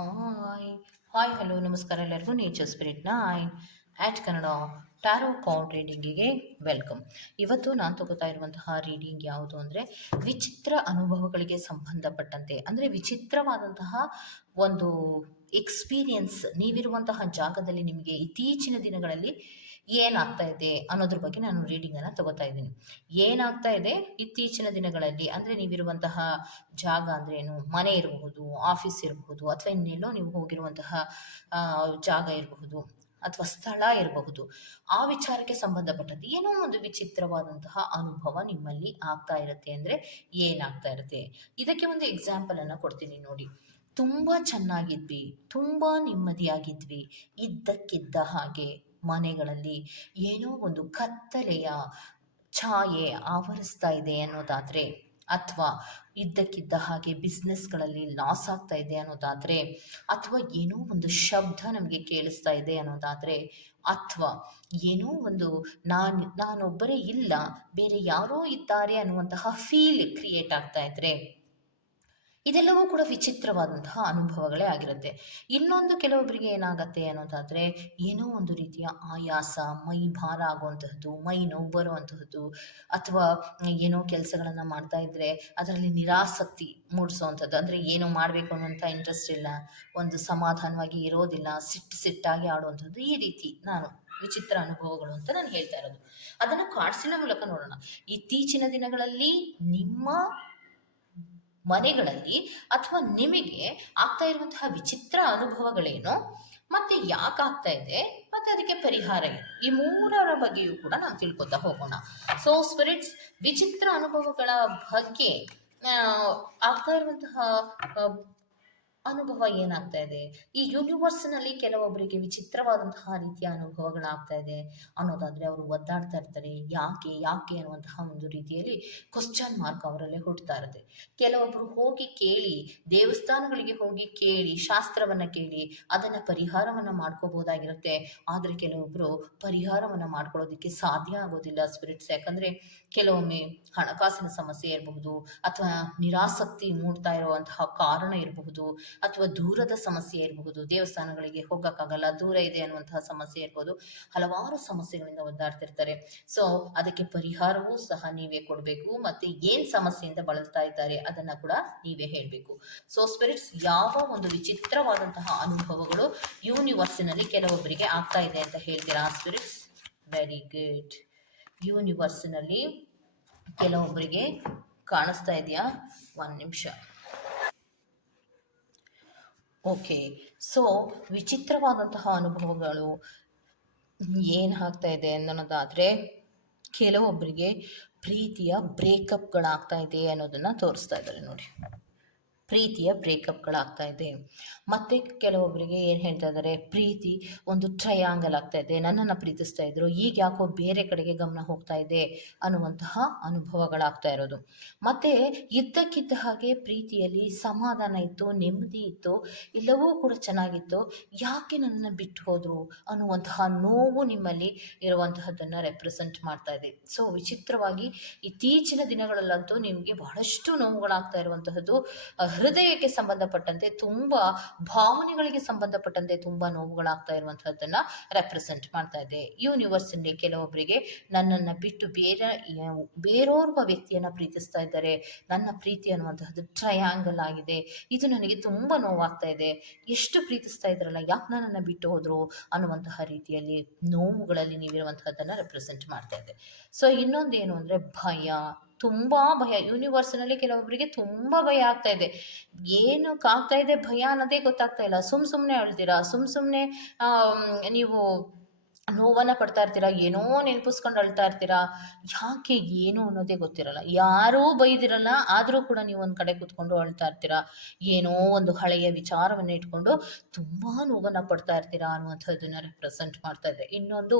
Hi hi hello ನಮಸ್ಕಾರ ಎಲ್ಲರಿಗೂ nature ಸ್ಪಿರಿಟ್ನ ಹ್ಯಾಟ್ ಕನ್ನಡ ಟ್ಯಾರೋ ಕಾರ್ಡ್ ರೀಡಿಂಗಿಗೆ ವೆಲ್ಕಮ್. ಇವತ್ತು ನಾನು ತಗೋತಾ ಇರುವಂತಹ ರೀಡಿಂಗ್ ಯಾವುದು ಅಂದರೆ ವಿಚಿತ್ರ ಅನುಭವಗಳಿಗೆ ಸಂಬಂಧಪಟ್ಟಂತೆ, ಅಂದರೆ ವಿಚಿತ್ರವಾದಂತಹ ಒಂದು ಎಕ್ಸ್ಪೀರಿಯನ್ಸ್ ನೀವಿರುವಂತಹ ಜಾಗದಲ್ಲಿ ನಿಮಗೆ ಇತ್ತೀಚಿನ ದಿನಗಳಲ್ಲಿ ಏನಾಗ್ತಾ ಇದೆ ಅನ್ನೋದ್ರ ಬಗ್ಗೆ ನಾನು ರೀಡಿಂಗನ್ನು ತಗೋತಾ ಇದ್ದೀನಿ. ಏನಾಗ್ತಾ ಇದೆ ಇತ್ತೀಚಿನ ದಿನಗಳಲ್ಲಿ ಅಂದರೆ ನೀವಿರುವಂತಹ ಜಾಗ ಅಂದರೆ ಏನು, ಮನೆ ಇರಬಹುದು, ಆಫೀಸ್ ಇರಬಹುದು, ಅಥವಾ ಇನ್ನೆಲ್ಲೋ ನೀವು ಹೋಗಿರುವಂತಹ ಜಾಗ ಇರಬಹುದು, ಅಥವಾ ಸ್ಥಳ ಇರಬಹುದು. ಆ ವಿಚಾರಕ್ಕೆ ಸಂಬಂಧಪಟ್ಟಂತೆ ಏನೋ ಒಂದು ವಿಚಿತ್ರವಾದಂತಹ ಅನುಭವ ನಿಮ್ಮಲ್ಲಿ ಆಗ್ತಾ ಇರುತ್ತೆ. ಅಂದರೆ ಏನಾಗ್ತಾ ಇರುತ್ತೆ, ಇದಕ್ಕೆ ಒಂದು ಎಕ್ಸಾಂಪಲ್ ಅನ್ನು ಕೊಡ್ತೀನಿ ನೋಡಿ. ತುಂಬ ಚೆನ್ನಾಗಿದ್ವಿ, ತುಂಬ ನೆಮ್ಮದಿಯಾಗಿದ್ವಿ, ಇದ್ದಕ್ಕಿದ್ದ ಹಾಗೆ ಮನೆಗಳಲ್ಲಿ ಏನೋ ಒಂದು ಕತ್ತಲೆಯ ಛಾಯೆ ಆವರಿಸ್ತಾ ಇದೆ ಅನ್ನೋದಾದರೆ, ಅಥವಾ ಇದ್ದಕ್ಕಿದ್ದ ಹಾಗೆ ಬಿಸ್ನೆಸ್ಗಳಲ್ಲಿ ಲಾಸ್ ಆಗ್ತಾ ಇದೆ ಅನ್ನೋದಾದರೆ, ಅಥವಾ ಏನೋ ಒಂದು ಶಬ್ದ ನಮಗೆ ಕೇಳಿಸ್ತಾ ಇದೆ ಅನ್ನೋದಾದರೆ, ಅಥವಾ ಏನೋ ಒಂದು ನಾನೊಬ್ಬರೇ ಇಲ್ಲ, ಬೇರೆ ಯಾರೋ ಇದ್ದಾರೆ ಅನ್ನುವಂತಹ ಫೀಲ್ ಕ್ರಿಯೇಟ್ ಆಗ್ತಾ ಇದ್ರೆ, ಇದೆಲ್ಲವೂ ಕೂಡ ವಿಚಿತ್ರವಾದಂತಹ ಅನುಭವಗಳೇ ಆಗಿರುತ್ತೆ. ಇನ್ನೊಂದು ಕೆಲವೊಬ್ಬರಿಗೆ ಏನಾಗತ್ತೆ ಅನ್ನೋದಾದರೆ, ಏನೋ ಒಂದು ರೀತಿಯ ಆಯಾಸ, ಮೈ ಭಾರ ಆಗುವಂತಹದ್ದು, ಮೈ ನೋವು ಬರುವಂತಹದ್ದು, ಅಥವಾ ಏನೋ ಕೆಲಸಗಳನ್ನು ಮಾಡ್ತಾ ಇದ್ದರೆ ಅದರಲ್ಲಿ ನಿರಾಸಕ್ತಿ ಮೂಡಿಸುವಂಥದ್ದು. ಅಂದರೆ ಏನೋ ಮಾಡಬೇಕು ಅನ್ನೋಂಥ ಇಂಟ್ರೆಸ್ಟ್ ಇಲ್ಲ, ಒಂದು ಸಮಾಧಾನವಾಗಿ ಇರೋದಿಲ್ಲ, ಸಿಟ್ಟಾಗಿ ಆಡುವಂಥದ್ದು. ಈ ರೀತಿ ವಿಚಿತ್ರ ಅನುಭವಗಳು ಅಂತ ನಾನು ಹೇಳ್ತಾ ಇರೋದು. ಅದನ್ನು ಕಾರ್ಡ್ಸಿನ ಮೂಲಕ ನೋಡೋಣ. ಇತ್ತೀಚಿನ ದಿನಗಳಲ್ಲಿ ನಿಮ್ಮ ಮನೆಗಳಲ್ಲಿ ಅಥವಾ ನಿಮಗೆ ಆಗ್ತಾ ಇರುವಂತಹ ವಿಚಿತ್ರ ಅನುಭವಗಳೇನು, ಮತ್ತೆ ಯಾಕೆ ಆಗ್ತಾ ಇದೆ, ಮತ್ತೆ ಅದಕ್ಕೆ ಪರಿಹಾರ ಏನು, ಈ ಮೂರರ ಬಗ್ಗೆಯೂ ಕೂಡ ನಾವು ತಿಳ್ಕೊತಾ ಹೋಗೋಣ. ಸೊ ಸ್ಪಿರಿಟ್ಸ್, ವಿಚಿತ್ರ ಅನುಭವಗಳ ಬಗ್ಗೆ ಆಗ್ತಾ ಇರುವಂತಹ ಅನುಭವ ಏನಾಗ್ತಾ ಇದೆ, ಈ ಯೂನಿವರ್ಸ್ನಲ್ಲಿ ಕೆಲವೊಬ್ಬರಿಗೆ ವಿಚಿತ್ರವಾದಂತಹ ರೀತಿಯ ಅನುಭವಗಳಾಗ್ತಾ ಇದೆ ಅನ್ನೋದಾದರೆ, ಅವರು ಒದ್ದಾಡ್ತಾ ಇರ್ತಾರೆ, ಯಾಕೆ ಯಾಕೆ ಅನ್ನುವಂತಹ ಒಂದು ರೀತಿಯಲ್ಲಿ ಕ್ವಶ್ಚನ್ ಮಾರ್ಕ್ ಅವರಲ್ಲೇ ಹುಟ್ಟುತ್ತಾ ಇರುತ್ತೆ. ಕೆಲವೊಬ್ಬರು ಹೋಗಿ ಕೇಳಿ, ದೇವಸ್ಥಾನಗಳಿಗೆ ಹೋಗಿ ಕೇಳಿ, ಶಾಸ್ತ್ರವನ್ನು ಕೇಳಿ ಅದನ್ನು ಪರಿಹಾರವನ್ನು ಮಾಡ್ಕೋಬೋದಾಗಿರುತ್ತೆ. ಆದರೆ ಕೆಲವೊಬ್ಬರು ಪರಿಹಾರವನ್ನು ಮಾಡ್ಕೊಳ್ಳೋದಕ್ಕೆ ಸಾಧ್ಯ ಆಗೋದಿಲ್ಲ ಸ್ಪಿರಿಟ್ಸ್. ಯಾಕಂದರೆ ಕೆಲವೊಮ್ಮೆ ಹಣಕಾಸಿನ ಸಮಸ್ಯೆ ಇರಬಹುದು, ಅಥವಾ ನಿರಾಸಕ್ತಿ ಮೂಡ್ತಾ ಇರುವಂತಹ ಕಾರಣ ಇರಬಹುದು, ಅಥವಾ ದೂರದ ಸಮಸ್ಯೆ ಇರಬಹುದು, ದೇವಸ್ಥಾನಗಳಿಗೆ ಹೋಗೋಕ್ಕಾಗಲ್ಲ, ದೂರ ಇದೆ ಅನ್ನುವಂತಹ ಸಮಸ್ಯೆ ಇರ್ಬೋದು. ಹಲವಾರು ಸಮಸ್ಯೆಗಳಿಂದ ಒದ್ದಾಡ್ತಿರ್ತಾರೆ. ಸೊ ಅದಕ್ಕೆ ಪರಿಹಾರವೂ ಸಹ ನೀವೇ ಕೊಡಬೇಕು, ಮತ್ತೆ ಏನ್ ಸಮಸ್ಯೆಯಿಂದ ಬಳಲ್ತಾ ಇದ್ದಾರೆ ಅದನ್ನ ಕೂಡ ನೀವೇ ಹೇಳಬೇಕು. ಸೊ ಸ್ಪಿರಿಟ್ಸ್, ಯಾವ ಒಂದು ವಿಚಿತ್ರವಾದಂತಹ ಅನುಭವಗಳು ಯೂನಿವರ್ಸಿನಲ್ಲಿ ಕೆಲವೊಬ್ಬರಿಗೆ ಆಗ್ತಾ ಇದೆ ಅಂತ ಹೇಳ್ತೀರಾ ಸ್ಪಿರಿಟ್ಸ್? Very good. ಯೂನಿವರ್ಸಿನಲ್ಲಿ ಕೆಲವೊಬ್ಬರಿಗೆ ಕಾಣಿಸ್ತಾ ಇದೆಯಾ? ಒಂದು ನಿಮಿಷ. ಓಕೆ, ಸೊ ವಿಚಿತ್ರವಾದಂತಹ ಅನುಭವಗಳು ಏನು ಆಗ್ತಾ ಇದೆ ಅನ್ನೋದಾದರೆ, ಕೆಲವೊಬ್ಬರಿಗೆ ಪ್ರೀತಿಯ ಬ್ರೇಕಪ್ಗಳಾಗ್ತಾ ಇದೆ ಅನ್ನೋದನ್ನು ತೋರಿಸ್ತಾ ಇದ್ದಾರೆ ನೋಡಿ. ಪ್ರೀತಿಯ ಬ್ರೇಕಪ್ಗಳಾಗ್ತಾ ಇದೆ. ಮತ್ತು ಕೆಲವೊಬ್ಬರಿಗೆ ಏನು ಹೇಳ್ತಾ ಇದ್ದಾರೆ, ಪ್ರೀತಿ ಒಂದು ಟ್ರಯಾಂಗಲ್ ಆಗ್ತಾ ಇದೆ, ನನ್ನನ್ನು ಪ್ರೀತಿಸ್ತಾ ಇದ್ರು, ಈಗ ಯಾಕೋ ಬೇರೆ ಕಡೆಗೆ ಗಮನ ಹೋಗ್ತಾ ಇದೆ ಅನ್ನುವಂತಹ ಅನುಭವಗಳಾಗ್ತಾ ಇರೋದು. ಮತ್ತು ಇದ್ದಕ್ಕಿದ್ದ ಹಾಗೆ ಪ್ರೀತಿಯಲ್ಲಿ ಸಮಾಧಾನ ಇತ್ತು, ನೆಮ್ಮದಿ ಇತ್ತು, ಎಲ್ಲವೂ ಕೂಡ ಚೆನ್ನಾಗಿತ್ತು, ಯಾಕೆ ನನ್ನನ್ನು ಬಿಟ್ಟು ಹೋದರು ಅನ್ನುವಂತಹ ನೋವು ನಿಮ್ಮಲ್ಲಿ ಇರುವಂತಹದ್ದನ್ನು ರೆಪ್ರೆಸೆಂಟ್ ಮಾಡ್ತಾ ಇದೆ. ಸೊ ವಿಚಿತ್ರವಾಗಿ ಇತ್ತೀಚಿನ ದಿನಗಳಲ್ಲಂತೂ ನಿಮಗೆ ಬಹಳಷ್ಟು ನೋವುಗಳಾಗ್ತಾ ಇರುವಂತಹದ್ದು, ಹೃದಯಕ್ಕೆ ಸಂಬಂಧಪಟ್ಟಂತೆ, ತುಂಬ ಭಾವನೆಗಳಿಗೆ ಸಂಬಂಧಪಟ್ಟಂತೆ ತುಂಬ ನೋವುಗಳಾಗ್ತಾ ಇರುವಂತಹದ್ದನ್ನು ರೆಪ್ರೆಸೆಂಟ್ ಮಾಡ್ತಾ ಇದೆ. ಯೂನಿವರ್ಸಿನಲ್ಲಿ ಕೆಲವೊಬ್ಬರಿಗೆ ನನ್ನನ್ನು ಬಿಟ್ಟು ಬೇರೋರ್ವ ವ್ಯಕ್ತಿಯನ್ನು ಪ್ರೀತಿಸ್ತಾ ಇದ್ದಾರೆ, ನನ್ನ ಪ್ರೀತಿ ಅನ್ನುವಂತಹದ್ದು ಟ್ರಯಾಂಗಲ್ ಆಗಿದೆ, ಇದು ನನಗೆ ತುಂಬ ನೋವಾಗ್ತಾ ಇದೆ, ಎಷ್ಟು ಪ್ರೀತಿಸ್ತಾ ಇದ್ರಲ್ಲ, ಯಾಕೆ ನನ್ನನ್ನು ಬಿಟ್ಟು ಹೋದ್ರು ಅನ್ನುವಂತಹ ರೀತಿಯಲ್ಲಿ ನೋವುಗಳಲ್ಲಿ ನೀವಿರುವಂತಹದ್ದನ್ನು ರೆಪ್ರೆಸೆಂಟ್ ಮಾಡ್ತಾ ಇದೆ. ಸೊ ಇನ್ನೊಂದೇನು ಅಂದರೆ ಭಯ, ತುಂಬ ಭಯ. ಯೂನಿವರ್ಸ್ನಲ್ಲಿ ಕೆಲವೊಬ್ಬರಿಗೆ ತುಂಬ ಭಯ ಆಗ್ತಾ ಇದೆ. ಏನಕ್ಕಾಗ್ತಾ ಇದೆ ಭಯ ಅನ್ನೋದೇ ಗೊತ್ತಾಗ್ತಾ ಇಲ್ಲ. ಸುಮ್ಮನೆ ಅಳ್ತೀರಾ, ಸುಮ್ಮನೆ ನೀವು ನೋವನ್ನು ಪಡ್ತಾ ಇರ್ತೀರಾ, ಏನೋ ನೆನಪಿಸ್ಕೊಂಡು ಅಳ್ತಾ ಇರ್ತೀರಾ, ಯಾಕೆ ಏನು ಅನ್ನೋದೇ ಗೊತ್ತಿರಲ್ಲ. ಯಾರೂ ಬೈದಿರಲ್ಲ, ಆದರೂ ಕೂಡ ನೀವು ಒಂದು ಕಡೆ ಕೂತ್ಕೊಂಡು ಅಳ್ತಾ ಇರ್ತೀರಾ, ಏನೋ ಒಂದು ಹಳೆಯ ವಿಚಾರವನ್ನು ಇಟ್ಕೊಂಡು ತುಂಬ ನೋವನ್ನು ಪಡ್ತಾ ಇರ್ತೀರಾ ಅನ್ನುವಂಥದ್ದನ್ನು ರೆಪ್ರೆಸೆಂಟ್ ಮಾಡ್ತಾ ಇದೆ. ಇನ್ನೊಂದು,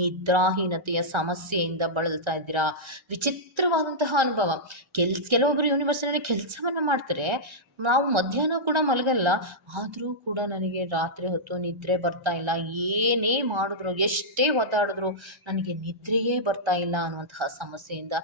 ನಿದ್ರಾಹೀನತೆಯ ಸಮಸ್ಯೆಯಿಂದ ಬಳಲ್ತಾ ಇದ್ದೀರಾ. ವಿಚಿತ್ರವಾದಂತಹ ಅನುಭವ. ಕೆಲವೊಬ್ಬರು ಯೂನಿವರ್ಸಿಟಿಯಲ್ಲಿ ಕೆಲಸವನ್ನು ಮಾಡ್ತಾರೆ, ನಾವು ಮಧ್ಯಾಹ್ನ ಕೂಡ ಮಲಗಲ್ಲ, ಆದರೂ ಕೂಡ ನನಗೆ ರಾತ್ರಿ ಹೊತ್ತು ನಿದ್ರೆ ಬರ್ತಾ ಇಲ್ಲ, ಏನೇ ಮಾಡಿದ್ರು ಎಷ್ಟೇ ಒದ್ದಾಡಿದ್ರು ನನಗೆ ನಿದ್ರೆಯೇ ಬರ್ತಾ ಇಲ್ಲ ಅನ್ನುವಂತಹ ಸಮಸ್ಯೆಯಿಂದ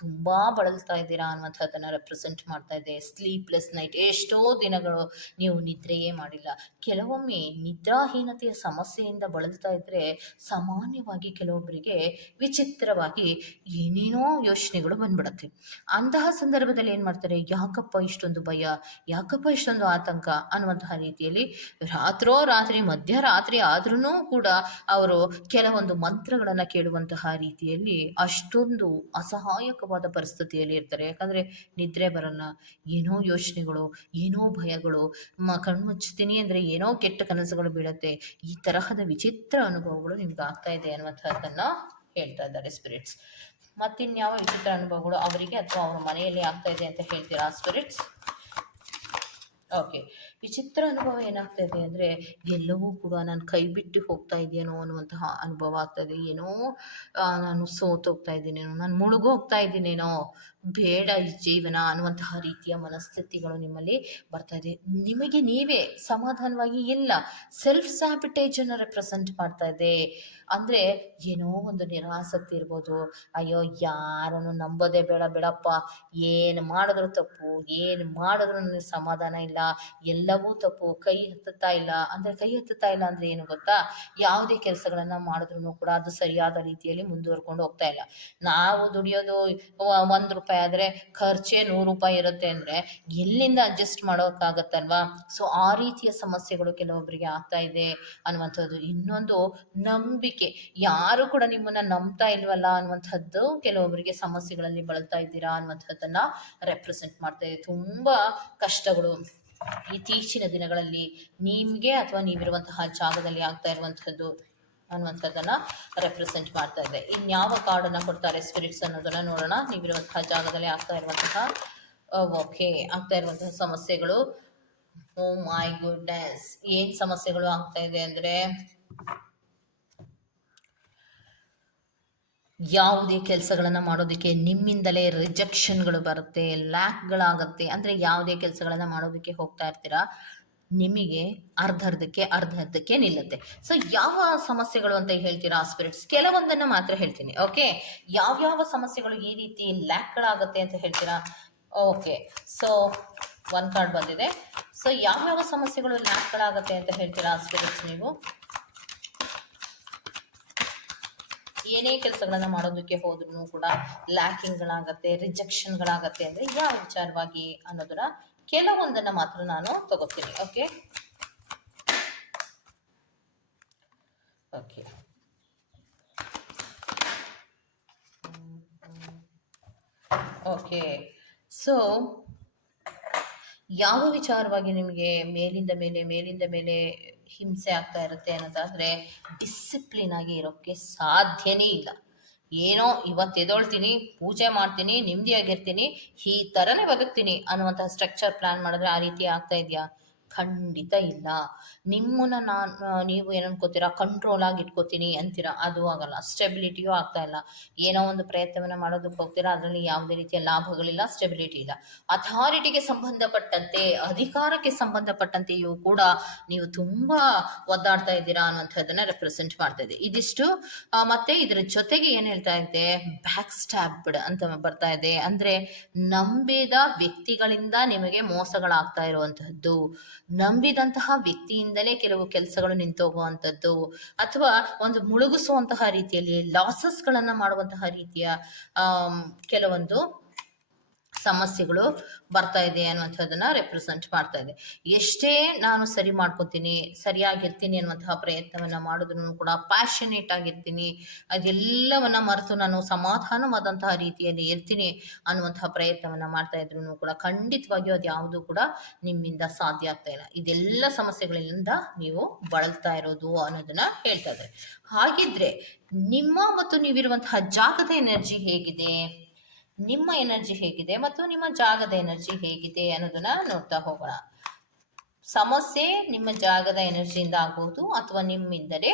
ತುಂಬ ಬಳಲ್ತಾ ಇದ್ದೀರಾ ಅನ್ನುವಂಥದ್ದನ್ನು ರೆಪ್ರೆಸೆಂಟ್ ಮಾಡ್ತಾ ಇದೆ. ಸ್ಲೀಪ್ಲೆಸ್ ನೈಟ್, ಎಷ್ಟೋ ದಿನಗಳು ನೀವು ನಿದ್ರೆಯೇ ಮಾಡಿಲ್ಲ. ಕೆಲವೊಮ್ಮೆ ನಿದ್ರಾಹೀನತೆಯ ಸಮಸ್ಯೆಯಿಂದ ಬಳಲ್ತಾ ಇದ್ದರೆ ಸಾಮಾನ್ಯವಾಗಿ ಕೆಲವೊಬ್ಬರಿಗೆ ವಿಚಿತ್ರವಾಗಿ ಏನೇನೋ ಯೋಚನೆಗಳು ಬಂದ್ಬಿಡತ್ತೆ. ಅಂತಹ ಸಂದರ್ಭದಲ್ಲಿ ಏನು ಮಾಡ್ತಾರೆ, ಯಾಕಪ್ಪ ಇಷ್ಟೊಂದು ಭಯ, ಯಾಕಪ್ಪ ಇಷ್ಟೊಂದು ಆತಂಕ ಅನ್ನುವಂತಹ ರೀತಿಯಲ್ಲಿ ರಾತ್ರಿ ಮಧ್ಯರಾತ್ರಿ ಆದ್ರೂ ಕೂಡ ಅವರು ಕೆಲವೊಂದು ಮಂತ್ರಗಳನ್ನು ಕೇಳುವಂತಹ ರೀತಿಯಲ್ಲಿ ಅಷ್ಟೊಂದು ಅಸಹಾಯಕವಾದ ಪರಿಸ್ಥಿತಿಯಲ್ಲಿ ಇರ್ತಾರೆ. ಯಾಕಂದರೆ ನಿದ್ರೆ ಬರಲ್ಲ, ಏನೋ ಯೋಚನೆಗಳು, ಏನೋ ಭಯಗಳು, ಕಣ್ಮುಚ್ತೀನಿ ಅಂದರೆ ಏನೋ ಕೆಟ್ಟ ಕನಸುಗಳು ಬೀಳತ್ತೆ. ಈ ತರಹದ ವಿಚಿತ್ರ ಅನುಭವಗಳು ನಿಮ್ಗೆ ಆಗ್ತಾ ಇದೆ ಅನ್ನುವಂಥದ್ದನ್ನು ಹೇಳ್ತಾ ಇದ್ದಾರೆ ಸ್ಪಿರಿಟ್ಸ್. ಮತ್ತಿನ್ಯಾವ ವಿಚಿತ್ರ ಅನುಭವಗಳು ಅವರಿಗೆ ಅಥವಾ ಅವರ ಮನೆಯಲ್ಲಿ ಆಗ್ತಾ ಇದೆ ಅಂತ ಹೇಳ್ತೀರಾ ಸ್ಪಿರಿಟ್ಸ್? ಓಕೆ, ವಿಚಿತ್ರ ಅನುಭವ ಏನಾಗ್ತಾ ಇದೆ ಅಂದರೆ ಎಲ್ಲವೂ ಕೂಡ ನಾನು ಕೈ ಬಿಟ್ಟು ಹೋಗ್ತಾ ಇದೆಯೇನೋ ಅನ್ನುವಂತಹ ಅನುಭವ ಆಗ್ತಾಯಿದೆ. ಏನೋ ನಾನು ಸೋತೋಗ್ತಾ ಇದ್ದೀನೇನೋ, ನಾನು ಮುಳುಗೋಗ್ತಾ ಇದ್ದೀನೇನೋ, ಬೇಡ ಈ ಜೀವನ ಅನ್ನುವಂತಹ ರೀತಿಯ ಮನಸ್ಥಿತಿಗಳು ನಿಮ್ಮಲ್ಲಿ ಬರ್ತಾ ಇದೆ. ನಿಮಗೆ ನೀವೇ ಸಮಾಧಾನವಾಗಿ ಇಲ್ಲ, ಸೆಲ್ಫ್ ಸ್ಯಾಬಿಟೇಜನ್ನು ರೆಪ್ರೆಸೆಂಟ್ ಮಾಡ್ತಾ ಇದೆ. ಅಂದರೆ ಏನೋ ಒಂದು ನಿರಾಸಕ್ತಿ ಇರ್ಬೋದು, ಅಯ್ಯೋ ಯಾರನ್ನು ನಂಬೋದೇ ಬೇಡ ಬಿಡಪ್ಪ, ಏನು ಮಾಡಿದ್ರು ತಪ್ಪು, ಏನು ಮಾಡಿದ್ರು ನನಗೆ ಸಮಾಧಾನ ಇಲ್ಲ, ಎಲ್ಲವೂ ತಪ್ಪು, ಕೈ ಹತ್ತುತ್ತಾ ಇಲ್ಲ. ಅಂದರೆ ಕೈ ಹತ್ತುತ್ತಾ ಇಲ್ಲ ಅಂದರೆ ಏನು ಗೊತ್ತಾ, ಯಾವುದೇ ಕೆಲಸಗಳನ್ನು ಮಾಡಿದ್ರು ಕೂಡ ಅದು ಸರಿಯಾದ ರೀತಿಯಲ್ಲಿ ಮುಂದುವರ್ಕೊಂಡು ಹೋಗ್ತಾ ಇಲ್ಲ. ನಾವು ದುಡಿಯೋದು ₹1 ಆದರೆ ಖರ್ಚೇ ₹100 ಇರುತ್ತೆ ಅಂದರೆ ಎಲ್ಲಿಂದ ಅಡ್ಜಸ್ಟ್ ಮಾಡೋಕ್ಕಾಗತ್ತಲ್ವಾ? ಸೊ ಆ ರೀತಿಯ ಸಮಸ್ಯೆಗಳು ಕೆಲವೊಬ್ಬರಿಗೆ ಆಗ್ತಾ ಇದೆ ಅನ್ನುವಂಥದ್ದು. ಇನ್ನೊಂದು ನಂಬಿಕೆ, ಯಾರು ಕೂಡ ನಿಮ್ಮನ್ನ ನಂಬ್ತಾ ಇಲ್ವಲ್ಲ ಅನ್ನುವಂಥದ್ದು ಕೆಲವೊಬ್ಬರಿಗೆ ಸಮಸ್ಯೆಗಳಲ್ಲಿ ಬಳಲ್ತಾ ಇದ್ದೀರಾ ಅನ್ನುವಂಥದ್ದನ್ನ ರೆಪ್ರೆಸೆಂಟ್ ಮಾಡ್ತಾ ಇದೆ. ತುಂಬಾ ಕಷ್ಟಗಳು ಇತ್ತೀಚಿನ ದಿನಗಳಲ್ಲಿ ನಿಮ್ಗೆ ಅಥವಾ ನೀವಿರುವಂತಹ ಜಾಗದಲ್ಲಿ ಆಗ್ತಾ ಇರುವಂತಹದ್ದು ಅನ್ನುವಂಥದ್ದನ್ನ ರೆಪ್ರೆಸೆಂಟ್ ಮಾಡ್ತಾ ಇದೆ. ಇನ್ಯಾವ ಕಾರ್ಡನ್ನ ಕೊಡ್ತಾರೆ ಸ್ಪಿರಿಟ್ಸ್ ಅನ್ನೋದನ್ನ ನೋಡೋಣ. ನೀವಿರುವಂತಹ ಜಾಗದಲ್ಲಿ ಆಗ್ತಾ ಇರುವಂತಹ ಆಗ್ತಾ ಇರುವಂತಹ ಸಮಸ್ಯೆಗಳು. ಓ ಮೈ ಗುಡ್ನೆಸ್, ಏನ್ ಸಮಸ್ಯೆಗಳು ಆಗ್ತಾ ಇದೆ ಅಂದ್ರೆ, ಯಾವುದೇ ಕೆಲಸಗಳನ್ನು ಮಾಡೋದಕ್ಕೆ ನಿಮ್ಮಿಂದಲೇ ರಿಜೆಕ್ಷನ್ಗಳು ಬರುತ್ತೆ, ಲ್ಯಾಕ್ಗಳಾಗತ್ತೆ. ಅಂದರೆ ಯಾವುದೇ ಕೆಲಸಗಳನ್ನು ಮಾಡೋದಕ್ಕೆ ಹೋಗ್ತಾ ಇರ್ತೀರಾ, ನಿಮಗೆ ಅರ್ಧಕ್ಕೆ ನಿಲ್ಲುತ್ತೆ. ಸೊ ಯಾವ ಸಮಸ್ಯೆಗಳು ಅಂತ ಹೇಳ್ತೀರಾ ಸ್ಪಿರಿಟ್ಸ್? ಕೆಲವೊಂದನ್ನು ಮಾತ್ರ ಹೇಳ್ತೀನಿ. ಓಕೆ, ಯಾವ್ಯಾವ ಸಮಸ್ಯೆಗಳು ಈ ರೀತಿ ಲ್ಯಾಕ್ಗಳಾಗತ್ತೆ ಅಂತ ಹೇಳ್ತೀರಾ? ಓಕೆ, ಸೊ 1 ಕಾರ್ಡ್ ಬಂದಿದೆ. ಸೊ ಯಾವ್ಯಾವ ಸಮಸ್ಯೆಗಳು ಲ್ಯಾಕ್ಗಳಾಗತ್ತೆ ಅಂತ ಹೇಳ್ತೀರಾ ಸ್ಪಿರಿಟ್ಸ್ ನೀವು? ಏನೇ ಕೆಲಸಗಳನ್ನ ಮಾಡೋದಕ್ಕೆ ಹೋದ್ರೂ ಕೂಡ ಲ್ಯಾಕಿಂಗ್ಗಳಾಗತ್ತೆ, ರಿಜೆಕ್ಷನ್ಗಳಾಗತ್ತೆ ಅಂದರೆ ಯಾವ ವಿಚಾರವಾಗಿ ಅನ್ನೋದನ್ನ ಕೆಲವೊಂದನ್ನ ಮಾತ್ರ ನಾನು ತಗೋತೀನಿ. ಓಕೆ ಓಕೆ ಓಕೆ ಸೊ ಯಾವ ವಿಚಾರವಾಗಿ ನಿಮಗೆ ಮೇಲಿಂದ ಮೇಲೆ ಹಿಂಸೆ ಆಗ್ತಾ ಇರುತ್ತೆ ಅನ್ನೋದಾದರೆ, ಡಿಸಿಪ್ಲಿನ್ ಆಗಿ ಇರೋಕ್ಕೆ ಸಾಧ್ಯನೇ ಇಲ್ಲ. ಏನೋ ಇವತ್ತು ಎದೊಳ್ತೀನಿ, ಪೂಜೆ ಮಾಡ್ತೀನಿ, ನೆಮ್ಮದಿಯಾಗಿರ್ತೀನಿ, ಈ ಥರನೇ ಬದುಕ್ತೀನಿ ಅನ್ನುವಂಥ ಸ್ಟ್ರಕ್ಚರ್ ಪ್ಲ್ಯಾನ್ ಮಾಡಿದ್ರೆ ಆ ರೀತಿ ಆಗ್ತಾ ಇದೆಯಾ? ಖಂಡಿತ ಇಲ್ಲ. ನಿಮ್ಮನ್ನ ನೀವು ಏನು ಅನ್ಕೋತೀರಾ, ಕಂಟ್ರೋಲ್ ಆಗಿ ಇಟ್ಕೋತೀನಿ ಅಂತೀರಾ, ಅದು ಆಗಲ್ಲ. ಸ್ಟೆಬಿಲಿಟಿಯೂ ಆಗ್ತಾ ಇಲ್ಲ. ಏನೋ ಒಂದು ಪ್ರಯತ್ನವನ್ನು ಮಾಡೋದಕ್ಕೆ ಹೋಗ್ತೀರಾ, ಅದರಲ್ಲಿ ಯಾವುದೇ ರೀತಿಯ ಲಾಭಗಳಿಲ್ಲ, ಸ್ಟೆಬಿಲಿಟಿ ಇಲ್ಲ. ಅಥಾರಿಟಿಗೆ ಸಂಬಂಧಪಟ್ಟಂತೆ, ಅಧಿಕಾರಕ್ಕೆ ಸಂಬಂಧಪಟ್ಟಂತೆಯೂ ಕೂಡ ನೀವು ತುಂಬಾ ಒದ್ದಾಡ್ತಾ ಇದ್ದೀರಾ ಅನ್ನುವಂಥದ್ದನ್ನ ರೆಪ್ರೆಸೆಂಟ್ ಮಾಡ್ತಾ ಇದೆ. ಇದಿಷ್ಟು ಮತ್ತೆ ಇದರ ಜೊತೆಗೆ ಏನ್ ಹೇಳ್ತಾ ಇದೆ, ಬ್ಯಾಕ್ ಸ್ಟ್ಯಾಬ್ಡ್ ಅಂತ ಬರ್ತಾ ಇದೆ. ಅಂದ್ರೆ ನಂಬಿದ ವ್ಯಕ್ತಿಗಳಿಂದ ನಿಮಗೆ ಮೋಸಗಳಾಗ್ತಾ ಇರುವಂತಹದ್ದು, ನಂಬಿದಂತಹ ವ್ಯಕ್ತಿಯಿಂದಲೇ ಕೆಲವು ಕೆಲಸಗಳು ನಿಂತೋಗುವಂಥದ್ದು, ಅಥವಾ ಒಂದು ಮುಳುಗಿಸುವಂತಹ ರೀತಿಯಲ್ಲಿ ಲಾಸಸ್ಗಳನ್ನು ಮಾಡುವಂತಹ ರೀತಿಯ ಕೆಲವೊಂದು ಸಮಸ್ಯೆಗಳು ಬರ್ತಾ ಇದೆ ಅನ್ನುವಂಥದ್ದನ್ನ ರೆಪ್ರೆಸೆಂಟ್ ಮಾಡ್ತಾ ಇದೆ. ಎಷ್ಟೇ ನಾನು ಸರಿ ಮಾಡ್ಕೋತೀನಿ, ಸರಿಯಾಗಿರ್ತೀನಿ ಅನ್ನುವಂತಹ ಪ್ರಯತ್ನವನ್ನ ಮಾಡಿದ್ರು ಕೂಡ, ಪ್ಯಾಷನೇಟ್ ಆಗಿರ್ತೀನಿ, ಅದೆಲ್ಲವನ್ನ ಮರೆತು ನಾನು ಸಮಾಧಾನವಾದಂತಹ ರೀತಿಯಲ್ಲಿ ಇರ್ತೀನಿ ಅನ್ನುವಂತಹ ಪ್ರಯತ್ನವನ್ನ ಮಾಡ್ತಾ ಇದ್ರು ಕೂಡ ಖಂಡಿತವಾಗಿಯೂ ಅದು ಯಾವುದು ಕೂಡ ನಿಮ್ಮಿಂದ ಸಾಧ್ಯ ಆಗ್ತಾ ಇಲ್ಲ. ಇದೆಲ್ಲ ಸಮಸ್ಯೆಗಳಿಂದ ನೀವು ಬಳಲ್ತಾ ಇರೋದು ಅನ್ನೋದನ್ನ ಹೇಳ್ತಾ ಇದ್ದಾರೆ. ಹಾಗಿದ್ರೆ ನಿಮ್ಮ ಮತ್ತು ನೀವಿರುವಂತಹ ಜಾಗದ ಎನರ್ಜಿ ಹೇಗಿದೆ, ನಿಮ್ಮ ಎನರ್ಜಿ ಹೇಗಿದೆ ಮತ್ತು ನಿಮ್ಮ ಜಾಗದ ಎನರ್ಜಿ ಹೇಗಿದೆ ಅನ್ನೋದನ್ನ ನೋಡ್ತಾ ಹೋಗೋಣ. ಸಮಸ್ಯೆ ನಿಮ್ಮ ಜಾಗದ ಎನರ್ಜಿಯಿಂದ ಆಗಬಹುದು, ಅಥವಾ ನಿಮ್ಮಿಂದಲೇ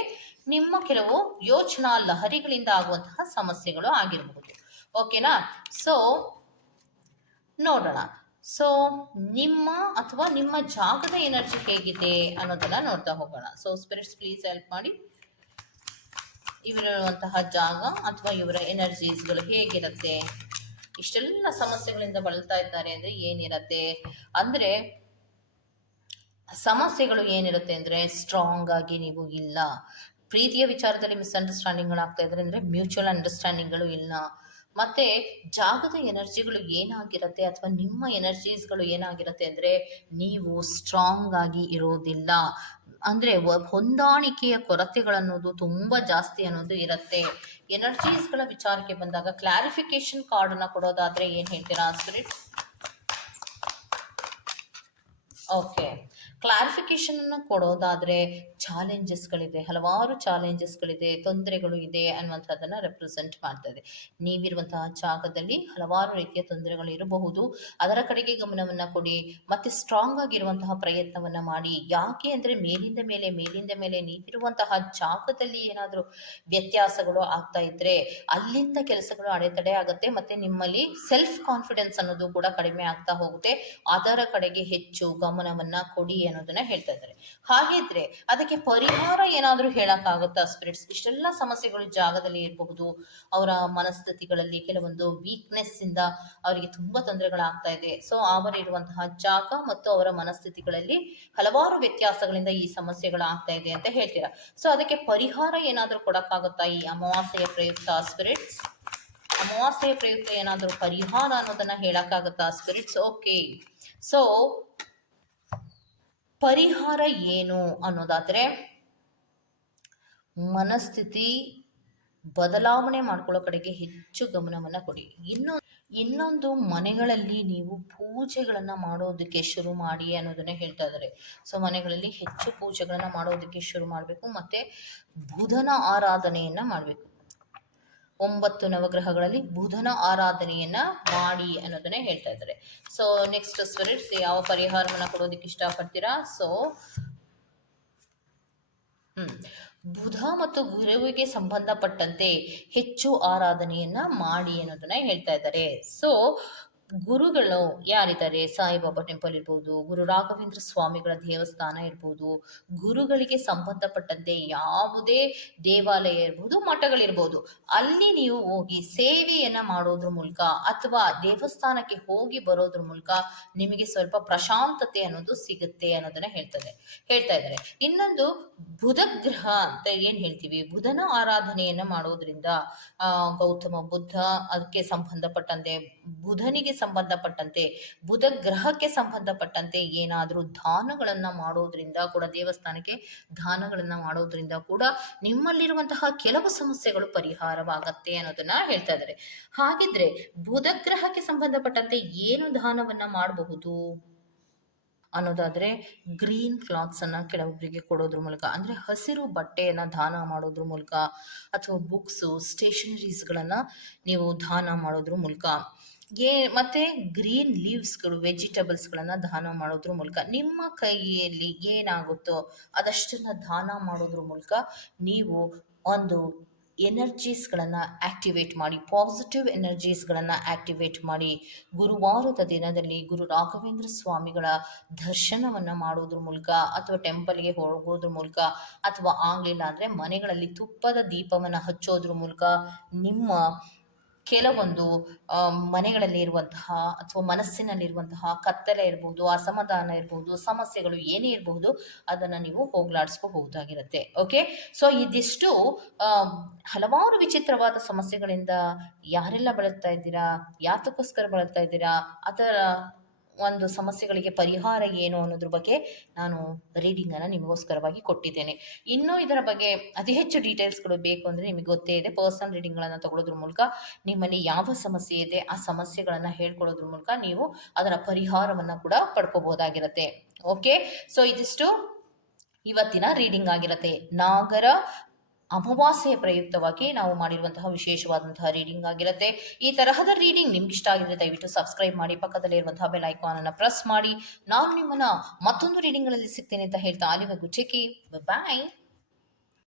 ನಿಮ್ಮ ಕೆಲವು ಯೋಚನಾ ಲಹರಿಗಳಿಂದ ಆಗುವಂತಹ ಸಮಸ್ಯೆಗಳು ಆಗಿರಬಹುದು. ಓಕೆನಾ? ಸೊ ನೋಡೋಣ. ಸೊ ನಿಮ್ಮ ಅಥವಾ ನಿಮ್ಮ ಜಾಗದ ಎನರ್ಜಿ ಹೇಗಿದೆ ಅನ್ನೋದನ್ನ ನೋಡ್ತಾ ಹೋಗೋಣ. ಸೊ ಸ್ಪಿರಿಟ್ಸ್ ಪ್ಲೀಸ್ ಹೆಲ್ಪ್ ಮಾಡಿ. ಇವರಿರುವಂತಹ ಜಾಗ ಅಥವಾ ಇವರ ಎನರ್ಜೀಸ್ಗಳು ಹೇಗಿರುತ್ತೆ, ಇಷ್ಟೆಲ್ಲ ಸಮಸ್ಯೆಗಳಿಂದ ಬಳಲ್ತಾ ಇದ್ದಾರೆ ಅಂದ್ರೆ ಏನಿರತ್ತೆ ಅಂದ್ರೆ, ಸಮಸ್ಯೆಗಳು ಏನಿರುತ್ತೆ ಅಂದ್ರೆ ಸ್ಟ್ರಾಂಗ್ ಆಗಿ ನೀವು ಇಲ್ಲ, ಪ್ರೀತಿಯ ವಿಚಾರದಲ್ಲಿ ಮಿಸ್ಅಂಡರ್ಸ್ಟ್ಯಾಂಡಿಂಗ್ಗಳಾಗ್ತಾ ಇದ್ದಾರೆ ಅಂದ್ರೆ ಮ್ಯೂಚುವಲ್ ಅಂಡರ್ಸ್ಟ್ಯಾಂಡಿಂಗ್ಗಳು ಇಲ್ಲ, ಮತ್ತೆ ಜಾಗದ ಎನರ್ಜಿಗಳು ಏನಾಗಿರುತ್ತೆ ಅಥವಾ ನಿಮ್ಮ ಎನರ್ಜೀಸ್ಗಳು ಏನಾಗಿರುತ್ತೆ ಅಂದ್ರೆ ನೀವು ಸ್ಟ್ರಾಂಗ್ ಆಗಿ ಇರೋದಿಲ್ಲ, ಅಂದ್ರೆ ಹೊಂದಾಣಿಕೆಯ ಕೊರತೆಗಳನ್ನೋದು ತುಂಬಾ ಜಾಸ್ತಿ ಅನ್ನೋದು ಇರುತ್ತೆ. ಎನರ್ಜೀಸ್ಗಳ ವಿಚಾರಕ್ಕೆ ಬಂದಾಗ ಕ್ಲಾರಿಫಿಕೇಶನ್ ಕಾರ್ಡ್ ಅನ್ನ ಕೊಡೋದಾದ್ರೆ ಏನ್ ಹೇಳ್ತೀರಾ ಸ್ಪಿರಿಟ್? ಓಕೆ, ಕ್ಲಾರಿಫಿಕೇಶನ್ ಅನ್ನು ಕೊಡೋದಾದ್ರೆ ಚಾಲೆಂಜಸ್ಗಳಿದೆ, ಹಲವಾರು ಚಾಲೆಂಜಸ್ಗಳಿದೆ, ತೊಂದರೆಗಳು ಇದೆ ಅನ್ನುವಂಥದ್ದನ್ನ ರೆಪ್ರೆಸೆಂಟ್ ಮಾಡ್ತಾ ಇದೆ. ನೀವಿರುವಂತಹ ಜಾಗದಲ್ಲಿ ಹಲವಾರು ರೀತಿಯ ತೊಂದರೆಗಳು ಇರಬಹುದು, ಅದರ ಕಡೆಗೆ ಗಮನವನ್ನ ಕೊಡಿ, ಮತ್ತೆ ಸ್ಟ್ರಾಂಗ್ ಆಗಿರುವಂತಹ ಪ್ರಯತ್ನವನ್ನ ಮಾಡಿ. ಯಾಕೆ ಅಂದ್ರೆ ಮೇಲಿಂದ ಮೇಲೆ ನೀವಿರುವಂತಹ ಜಾಗದಲ್ಲಿ ಏನಾದರೂ ವ್ಯತ್ಯಾಸಗಳು ಆಗ್ತಾ ಇದ್ರೆ ಅಲ್ಲಿಂದ ಕೆಲಸಗಳು ಅಡೆತಡೆ ಆಗುತ್ತೆ, ಮತ್ತೆ ನಿಮ್ಮಲ್ಲಿ ಸೆಲ್ಫ್ ಕಾನ್ಫಿಡೆನ್ಸ್ ಅನ್ನೋದು ಕೂಡ ಕಡಿಮೆ ಆಗ್ತಾ ಹೋಗುತ್ತೆ. ಅದರ ಕಡೆಗೆ ಹೆಚ್ಚು ಗಮನವನ್ನ ಕೊಡಿ ಅನ್ನೋದನ್ನ ಹೇಳ್ತಾ ಇದ್ದಾರೆ. ಹಾಗಿದ್ರೆ ಅದಕ್ಕೆ ಪರಿಹಾರ ಏನಾದ್ರೂ ಹೇಳಕ್ಕಾಗುತ್ತಾ ಸ್ಪಿರಿಟ್ಸ್? ಇಷ್ಟೆಲ್ಲ ಸಮಸ್ಯೆಗಳು ಜಾಗದಲ್ಲಿ ಇರಬಹುದು, ಅವರ ಮನಸ್ಥಿತಿಗಳಲ್ಲಿ ಕೆಲವೊಂದು ವೀಕ್ನೆಸ್ ಇಂದ ಅವರಿಗೆ ತುಂಬಾ ತೊಂದರೆಗಳಾಗ್ತಾ ಇದೆ. ಸೊ ಅವರಿರುವಂತಹ ಜಾಗ ಮತ್ತು ಅವರ ಮನಸ್ಥಿತಿಗಳಲ್ಲಿ ಹಲವಾರು ವ್ಯತ್ಯಾಸಗಳಿಂದ ಈ ಸಮಸ್ಯೆಗಳಾಗ್ತಾ ಇದೆ ಅಂತ ಹೇಳ್ತೀರಾ. ಸೊ ಅದಕ್ಕೆ ಪರಿಹಾರ ಏನಾದ್ರೂ ಕೊಡಕ್ಕಾಗುತ್ತಾ ಈ ಅಮಾವಾಸ್ಯೆಯ ಪ್ರಯುಕ್ತ ಸ್ಪಿರಿಟ್ಸ್? ಅಮಾವಾಸ್ಯೆಯ ಪ್ರಯುಕ್ತ ಏನಾದರೂ ಪರಿಹಾರ ಅನ್ನೋದನ್ನ ಹೇಳಕ್ಕಾಗತ್ತಾ ಸ್ಪಿರಿಟ್ಸ್? ಓಕೆ, ಸೊ ಪರಿಹಾರ ಏನು ಅನ್ನೋದಾದ್ರೆ ಮನಸ್ಥಿತಿ ಬದಲಾವಣೆ ಮಾಡ್ಕೊಳ್ಳೋ ಕಡೆಗೆ ಹೆಚ್ಚು ಗಮನವನ್ನ ಕೊಡಿ. ಇನ್ನೊಂದು ಮನೆಗಳಲ್ಲಿ ನೀವು ಪೂಜೆಗಳನ್ನ ಮಾಡೋದಕ್ಕೆ ಶುರು ಮಾಡಿ ಅನ್ನೋದನ್ನ ಹೇಳ್ತಾ ಇದ್ದಾರೆ. ಸೊ ಮನೆಗಳಲ್ಲಿ ಹೆಚ್ಚು ಪೂಜೆಗಳನ್ನ ಮಾಡೋದಕ್ಕೆ ಶುರು ಮಾಡಬೇಕು, ಮತ್ತೆ ಬುಧನ ಆರಾಧನೆಯನ್ನ ಮಾಡಬೇಕು. 9 ನವಗ್ರಹಗಳಲ್ಲಿ ಬುಧನ ಆರಾಧನೆಯನ್ನ ಮಾಡಿ ಅನ್ನೋದನ್ನೇ ಹೇಳ್ತಾ ಇದ್ದಾರೆ. ಸೊ ನೆಕ್ಸ್ಟ್ ಸ್ಪಿರಿಟ್ಸ್ ಯಾವ ಪರಿಹಾರವನ್ನ ಕೊಡೋದಕ್ಕೆ ಇಷ್ಟಪಡ್ತೀರಾ? ಸೊ ಬುಧ ಮತ್ತು ಗುರುವಿಗೆ ಸಂಬಂಧಪಟ್ಟಂತೆ ಹೆಚ್ಚು ಆರಾಧನೆಯನ್ನ ಮಾಡಿ ಅನ್ನೋದನ್ನ ಹೇಳ್ತಾ ಇದ್ದಾರೆ. ಸೊ ಗುರುಗಳು ಯಾರಿದ್ದಾರೆ, ಸಾಯಿಬಾಬಾ ಟೆಂಪಲ್ ಇರ್ಬೋದು, ಗುರು ರಾಘವೇಂದ್ರ ಸ್ವಾಮಿಗಳ ದೇವಸ್ಥಾನ ಇರ್ಬೋದು, ಗುರುಗಳಿಗೆ ಸಂಬಂಧಪಟ್ಟಂತೆ ಯಾವುದೇ ದೇವಾಲಯ ಇರ್ಬೋದು, ಮಠಗಳಿರ್ಬೋದು, ಅಲ್ಲಿ ನೀವು ಹೋಗಿ ಸೇವೆಯನ್ನ ಮಾಡೋದ್ರ ಮೂಲಕ ಅಥವಾ ದೇವಸ್ಥಾನಕ್ಕೆ ಹೋಗಿ ಬರೋದ್ರ ಮೂಲಕ ನಿಮಗೆ ಸ್ವಲ್ಪ ಪ್ರಶಾಂತತೆ ಅನ್ನೋದು ಸಿಗುತ್ತೆ ಅನ್ನೋದನ್ನ ಹೇಳ್ತಾ ಇದ್ದಾರೆ. ಇನ್ನೊಂದು ಬುಧ ಗ್ರಹ ಅಂತ ಏನ್ ಹೇಳ್ತೀವಿ, ಬುಧನ ಆರಾಧನೆಯನ್ನ ಮಾಡೋದ್ರಿಂದ ಗೌತಮ ಬುದ್ಧ, ಅದಕ್ಕೆ ಸಂಬಂಧಪಟ್ಟಂತೆ ಬುಧನಿಗೆ ಸಂಬಂಧಪಟ್ಟಂತೆ ಬುಧ ಗ್ರಹಕ್ಕೆ ಸಂಬಂಧಪಟ್ಟಂತೆ ಏನಾದರೂ ದಾನಗಳನ್ನ ಮಾಡೋದ್ರಿಂದ ಕೂಡ, ದೇವಸ್ಥಾನಕ್ಕೆ ದಾನಗಳನ್ನ ಮಾಡೋದ್ರಿಂದ ಕೂಡ ನಿಮ್ಮಲ್ಲಿರುವಂತಹ ಕೆಲವು ಸಮಸ್ಯೆಗಳು ಪರಿಹಾರವಾಗತ್ತೆ ಅನ್ನೋದನ್ನ ಹೇಳ್ತಾ ಇದ್ದಾರೆ. ಹಾಗಿದ್ರೆ ಬುಧ ಗ್ರಹಕ್ಕೆ ಸಂಬಂಧಪಟ್ಟಂತೆ ಏನು ದಾನವನ್ನ ಮಾಡಬಹುದು ಅನ್ನೋದಾದ್ರೆ ಗ್ರೀನ್ ಕ್ಲಾತ್ಸ್ ಅನ್ನ ಕೆಲವೊಬ್ಬರಿಗೆ ಕೊಡೋದ್ರ ಮೂಲಕ, ಅಂದ್ರೆ ಹಸಿರು ಬಟ್ಟೆಯನ್ನ ದಾನ ಮಾಡೋದ್ರ ಮೂಲಕ, ಅಥವಾ ಬುಕ್ಸು ಸ್ಟೇಷನರೀಸ್ಗಳನ್ನ ನೀವು ದಾನ ಮಾಡೋದ್ರ ಮೂಲಕ, ಮತ್ತೆ ಗ್ರೀನ್ ಲೀವ್ಸ್ಗಳು ವೆಜಿಟೇಬಲ್ಸ್ಗಳನ್ನ ದಾನ ಮಾಡೋದ್ರ ಮೂಲಕ, ನಿಮ್ಮ ಕೈಯಲ್ಲಿ ಏನಾಗುತ್ತೋ ಅದಷ್ಟನ್ನ ದಾನ ಮಾಡೋದ್ರ ಮೂಲಕ ನೀವು ಒಂದು ಎನರ್ಜೀಸ್ಗಳನ್ನು ಆಕ್ಟಿವೇಟ್ ಮಾಡಿ, ಪಾಸಿಟಿವ್ ಎನರ್ಜೀಸ್ಗಳನ್ನು ಆಕ್ಟಿವೇಟ್ ಮಾಡಿ. ಗುರುವಾರದ ದಿನದಲ್ಲಿ ಗುರು ರಾಘವೇಂದ್ರ ಸ್ವಾಮಿಗಳ ದರ್ಶನವನ್ನು ಮಾಡೋದ್ರ ಮೂಲಕ, ಅಥವಾ ಟೆಂಪಲ್ಗೆ ಹೋಗೋದ್ರ ಮೂಲಕ, ಅಥವಾ ಆಗಲಿಲ್ಲ ಅಂದರೆ ಮನೆಗಳಲ್ಲಿ ತುಪ್ಪದ ದೀಪವನ್ನು ಹಚ್ಚೋದ್ರ ಮೂಲಕ ನಿಮ್ಮ ಕೆಲವೊಂದು ಮನೆಗಳಲ್ಲಿ ಇರುವಂತಹ ಅಥವಾ ಮನಸ್ಸಿನಲ್ಲಿರುವಂತಹ ಕತ್ತಲೆ ಇರ್ಬೋದು, ಅಸಮಾಧಾನ ಇರ್ಬೋದು, ಸಮಸ್ಯೆಗಳು ಏನೇ ಇರಬಹುದು ಅದನ್ನು ನೀವು ಹೋಗ್ಲಾಡಿಸ್ಕೋಬಹುದಾಗಿರುತ್ತೆ. ಓಕೆ, ಸೊ ಇದಿಷ್ಟು ಹಲವಾರು ವಿಚಿತ್ರವಾದ ಸಮಸ್ಯೆಗಳಿಂದ ಯಾರೆಲ್ಲ ಬಳಲ್ತಾ ಇದ್ದೀರಾ, ಯಾತಕ್ಕೋಸ್ಕರ ಬಳಲ್ತಾ ಇದ್ದೀರಾ, ಅದರ ಒಂದು ಸಮಸ್ಯೆಗಳಿಗೆ ಪರಿಹಾರ ಏನು ಅನ್ನೋದ್ರ ಬಗ್ಗೆ ನಾನು ರೀಡಿಂಗನ್ನು ನಿಮಗೋಸ್ಕರವಾಗಿ ಕೊಟ್ಟಿದ್ದೇನೆ. ಇನ್ನೂ ಇದರ ಬಗ್ಗೆ ಅತಿ ಹೆಚ್ಚು ಡೀಟೇಲ್ಸ್ಗಳು ಬೇಕು ಅಂದರೆ ನಿಮಗೆ ಗೊತ್ತೇ ಇದೆ, ಪರ್ಸನಲ್ ರೀಡಿಂಗ್ಗಳನ್ನು ತಗೊಳ್ಳೋದ್ರ ಮೂಲಕ ನಿಮ್ಮಲ್ಲಿ ಯಾವ ಸಮಸ್ಯೆ ಇದೆ ಆ ಸಮಸ್ಯೆಗಳನ್ನು ಹೇಳ್ಕೊಳ್ಳೋದ್ರ ಮೂಲಕ ನೀವು ಅದರ ಪರಿಹಾರವನ್ನು ಕೂಡ ಪಡ್ಕೋಬಹುದಾಗಿರುತ್ತೆ. ಓಕೆ, ಸೊ ಇದಿಷ್ಟು ಇವತ್ತಿನ ರೀಡಿಂಗ್ ಆಗಿರುತ್ತೆ. ನಾಗರ ಅಮಾವಾಸ್ಯೆಯ ಪ್ರಯುಕ್ತವಾಗಿ ನಾವು ಮಾಡಿರುವಂತಹ ವಿಶೇಷವಾದಂತಹ ರೀಡಿಂಗ್ ಆಗಿರುತ್ತೆ. ಈ ತರಹದ ರೀಡಿಂಗ್ ನಿಮ್ಗೆ ಇಷ್ಟ ಆಗಿದ್ರೆ ದಯವಿಟ್ಟು ಸಬ್ಸ್ಕ್ರೈಬ್ ಮಾಡಿ, ಪಕ್ಕದಲ್ಲಿರುವಂತಹ ಬೆಲ್ ಐಕಾನ್ ಅನ್ನು ಪ್ರೆಸ್ ಮಾಡಿ. ನಾನು ನಿಮ್ಮನ್ನ ಮತ್ತೊಂದು ರೀಡಿಂಗ್ಗಳಲ್ಲಿ ಸಿಗ್ತೇನೆ ಅಂತ ಹೇಳ್ತಾ ಅಲ್ಲಿವರೆಗೂ ಚೆಕಿ ಬಾಯ್.